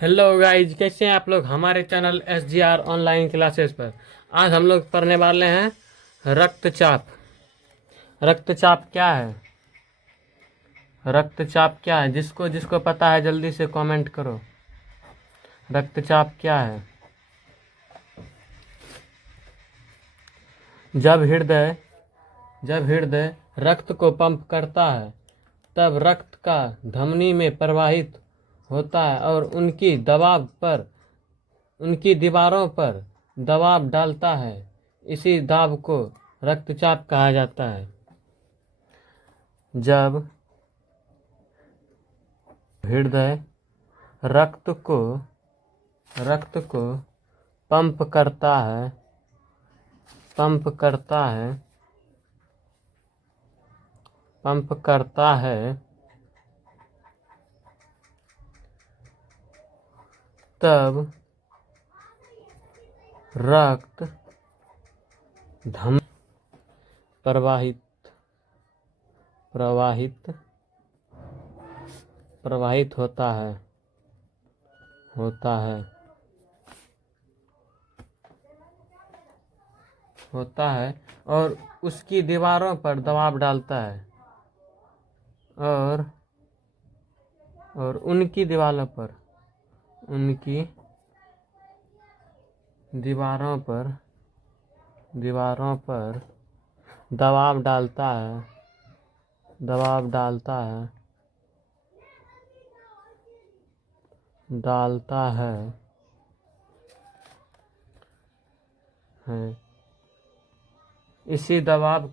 Hello guys, कैसे हैं आप लोग हमारे चैनल SGR ऑनलाइन क्लासेस पर। आज हम लोग पढ़ने वाले हैं रक्तचाप। रक्तचाप क्या है? रक्तचाप क्या है? जिसको जिसको पता है जल्दी से कमेंट करो। रक्तचाप क्या है? जब हृदय रक्त को पंप करता है तब रक्त का धमनी में प्रवाहित होता है और उनकी दीवारों पर दबाव डालता है। इसी दाब को रक्तचाप कहा जाता है। जब हृदय रक्त को रक्त को पंप करता है पंप करता है पंप करता है तब रक्त धम प्रवाहित प्रवाहित प्रवाहित होता है और उसकी दीवारों पर दबाव डालता है और उनकी दीवारों पर दबाव डालता है। इसी दबाव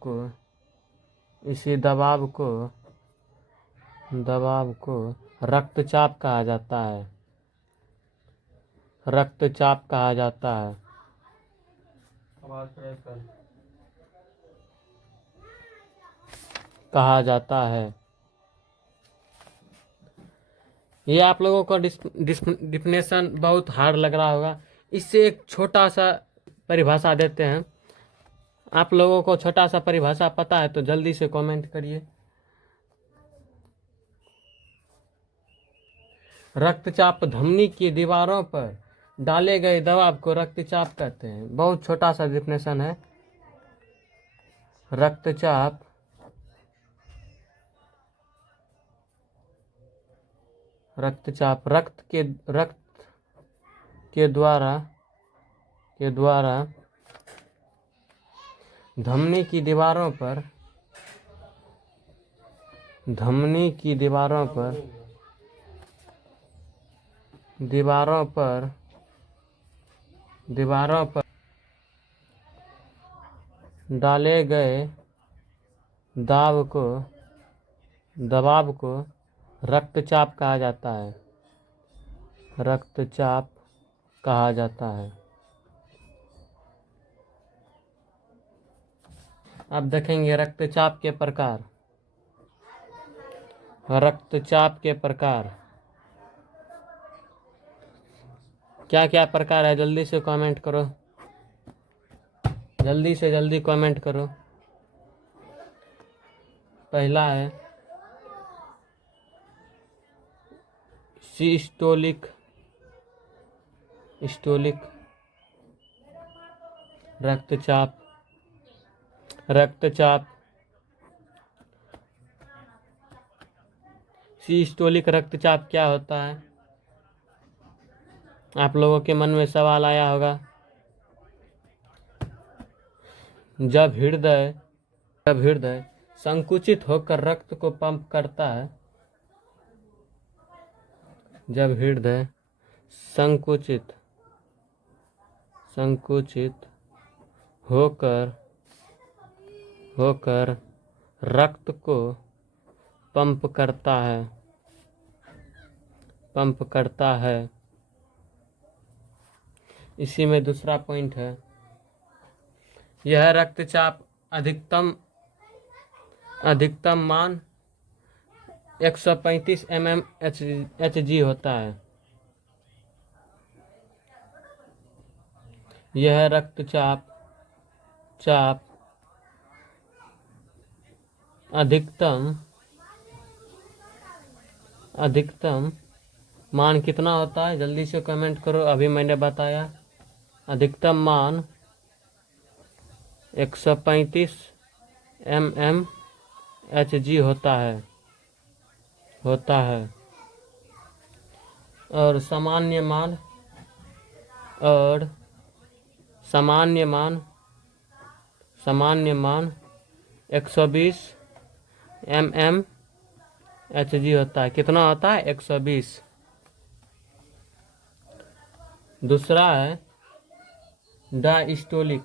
को रक्तचाप कहा जाता है। रक्तचाप कहा जाता है। कहा जाता है। ये आप लोगों को डिफिनेशन बहुत हार्ड लग रहा होगा। इससे एक छोटा सा परिभाषा देते हैं। आप लोगों को छोटा सा परिभाषा पता है तो जल्दी से कमेंट करिए। रक्तचाप धमनी की दीवारों पर डाले गए दबाव को रक्तचाप कहते हैं। बहुत छोटा सा डिफिनेशन है। रक्तचाप रक्त के द्वारा धमनी की दीवारों पर डाले गए दबाव को रक्तचाप कहा जाता है। रक्तचाप कहा जाता है। अब देखेंगे रक्तचाप के प्रकार। क्या क्या प्रकार है? जल्दी से कमेंट करो। जल्दी कमेंट करो। पहला है सिस्टोलिक रक्तचाप। सिस्टोलिक रक्तचाप क्या होता है? आप लोगों के मन में सवाल आया होगा। जब हृदय संकुचित होकर रक्त को पंप करता है। जब हृदय संकुचित होकर रक्त को पंप करता है। इसी में दूसरा पॉइंट है। यह रक्तचाप अधिकतम मान 135 mmHg होता है। यह रक्तचाप अधिकतम मान कितना होता है, जल्दी से कमेंट करो। अभी मैंने बताया अधिकतम मान 135 mmHg होता है और सामान्य मान 120 mmHg होता है। कितना होता है? 120। दूसरा है डायस्टोलिक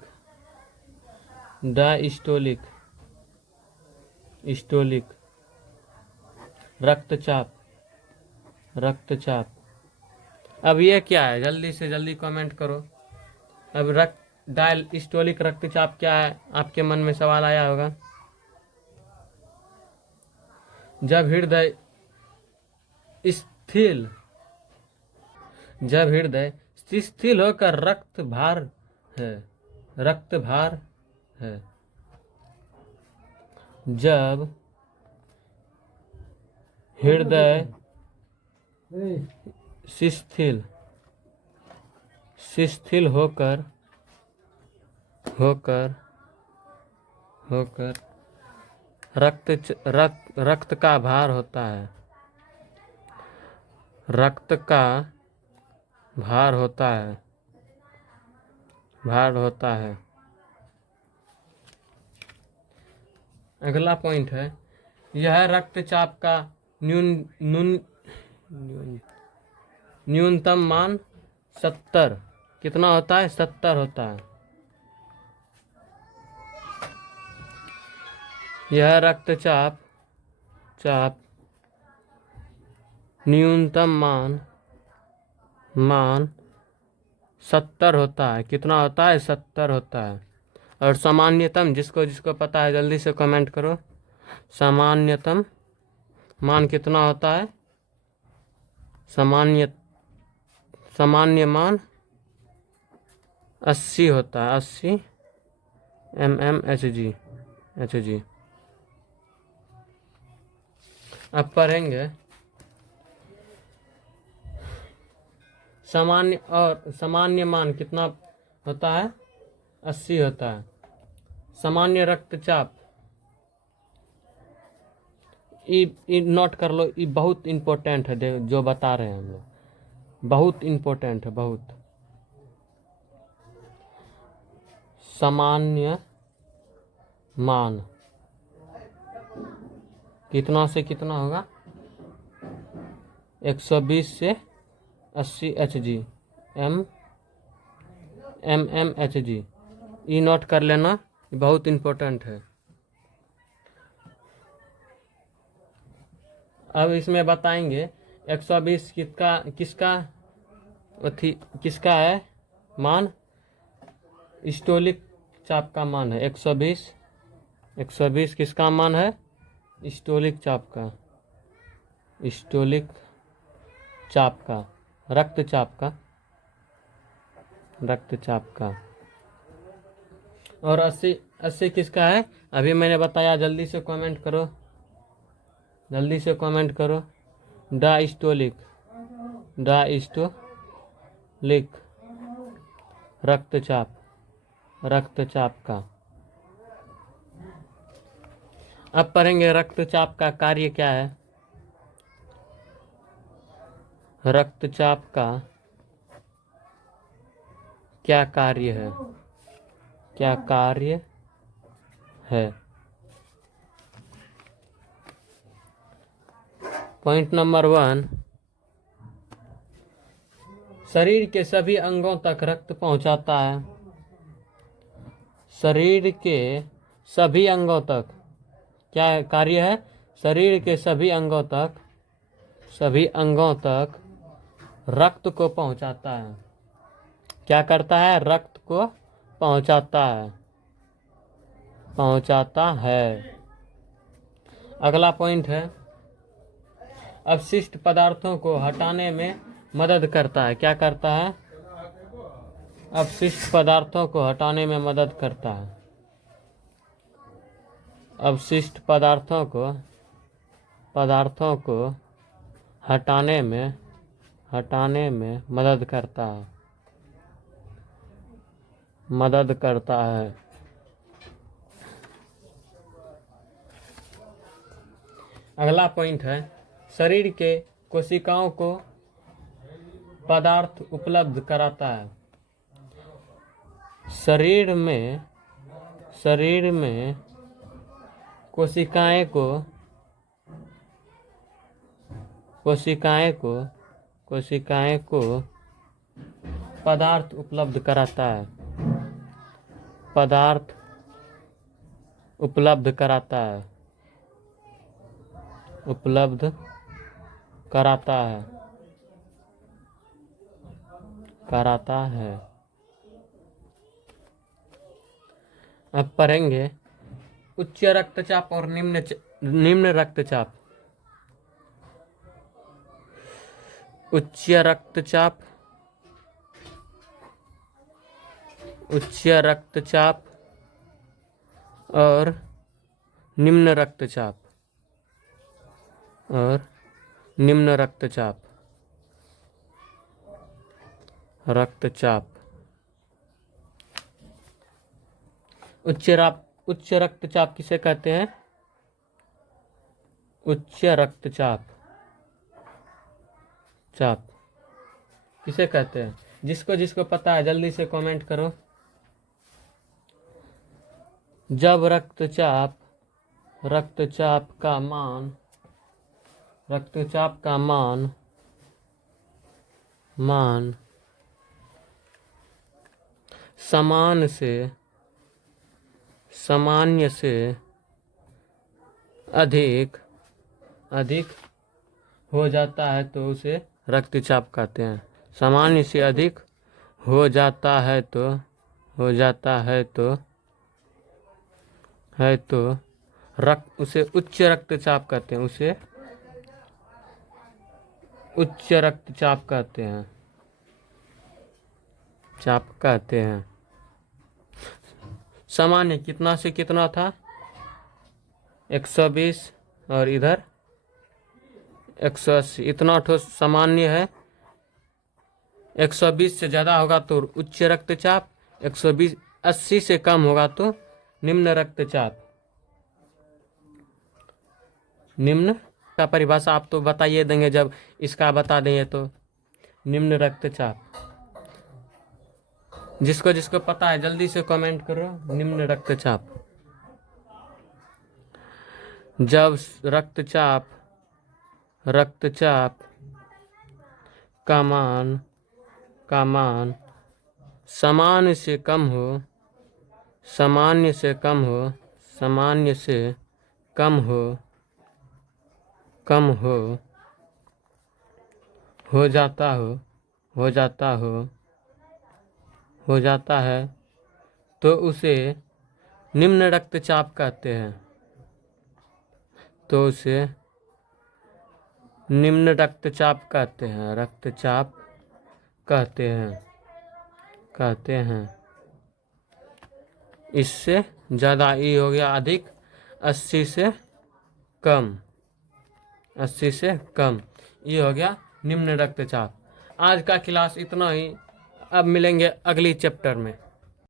रक्तचाप। अब ये क्या है, जल्दी से जल्दी कमेंट करो। अब डायस्टोलिक रक्तचाप क्या है, आपके मन में सवाल आया होगा। जब हृदय शिथिल होकर रक्त भार है। जब हृदय शिथिल होकर रक्त का भार होता है। रक्त का भार होता है। अगला पॉइंट है, यह रक्तचाप का न्यूनतम मान 70 कितना होता है? 70 होता है। यह रक्तचाप न्यूनतम मान 70 होता है। कितना होता है? 70 होता है। और सामान्यतम, जिसको पता है जल्दी से कमेंट करो। सामान्यतम मान कितना होता है? सामान्य मान 80 होता है। 80 mmHg। अब पढ़ेंगे सामान्य मान कितना होता है? 80 होता है। सामान्य रक्तचाप, ये नोट कर लो, ये बहुत इम्पोर्टेंट है जो बता रहे हैं हम लोग, बहुत इम्पोर्टेंट है, बहुत। सामान्य मान कितना से कितना होगा? 120 से 80 Hg mmHg। ये नोट कर लेना, बहुत इम्पोर्टेंट है। अब इसमें बताएंगे 120 किसका है मान? स्टोलिक चाप का मान है 120 किसका मान है? स्टोलिक चाप का, रक्तचाप का। और 80 किसका है? अभी मैंने बताया, जल्दी से कमेंट करो। डायस्टोलिक रक्तचाप का। अब पढ़ेंगे रक्तचाप का कार्य क्या है। रक्तचाप का क्या कार्य है? पॉइंट नंबर 1, शरीर के सभी अंगों तक रक्त पहुंचाता है। शरीर के सभी अंगों तक क्या कार्य है? शरीर के सभी अंगों तक रक्त को पहुंचाता है। क्या करता है? रक्त को पहुंचाता है। अगला पॉइंट है, अपशिष्ट पदार्थों को हटाने में मदद करता है। क्या करता है? अपशिष्ट पदार्थों को हटाने में मदद करता है। अपशिष्ट पदार्थों को हटाने में हटाने में मदद करता है, मदद करता है। अगला पॉइंट है, शरीर के कोशिकाओं को पदार्थ उपलब्ध कराता है। शरीर में कोशिकाएं को पदार्थ उपलब्ध कराता है, पदार्थ उपलब्ध कराता है, उपलब्ध कराता है, कराता है। अब पढ़ेंगे उच्च रक्तचाप और निम्न रक्तचाप। उच्च रक्तचाप, उच्च रक्तचाप और निम्न रक्तचाप, और निम्न रक्तचाप, रक्तचाप। उच्च रक्तचाप किसे कहते हैं? उच्च रक्तचाप किसे कहते हैं? जिसको पता है जल्दी से कमेंट करो। जब रक्तचाप का मान सामान्य से अधिक हो जाता है तो उसे रक्तचाप कहते हैं। सामान्य से अधिक हो जाता है तो उसे उच्च रक्तचाप कहते हैं, उसे उच्च रक्तचाप कहते हैं, चाप कहते हैं। सामान्य कितना से कितना था? 120 और इधर 180, इतना ठो सामान्य है। 120 से ज़्यादा होगा तो उच्च रक्तचाप, 180 से कम होगा तो निम्न रक्तचाप। निम्न का परिभाषा आप तो बताइए देंगे, जब इसका बता देंगे तो। निम्न रक्तचाप, जिसको पता है जल्दी से कमेंट करो। निम्न रक्तचाप, जब रक्तचाप का मान सामान्य से कम हो जाता है तो उसे निम्न रक्तचाप कहते हैं, तो उसे निम्न रक्तचाप कहते हैं, रक्तचाप कहते हैं। इससे ज़्यादा ई हो गया अधिक, 80 से कम, 80 से कम, ये हो गया निम्न रक्तचाप। आज का क्लास इतना ही, अब मिलेंगे अगली चैप्टर में।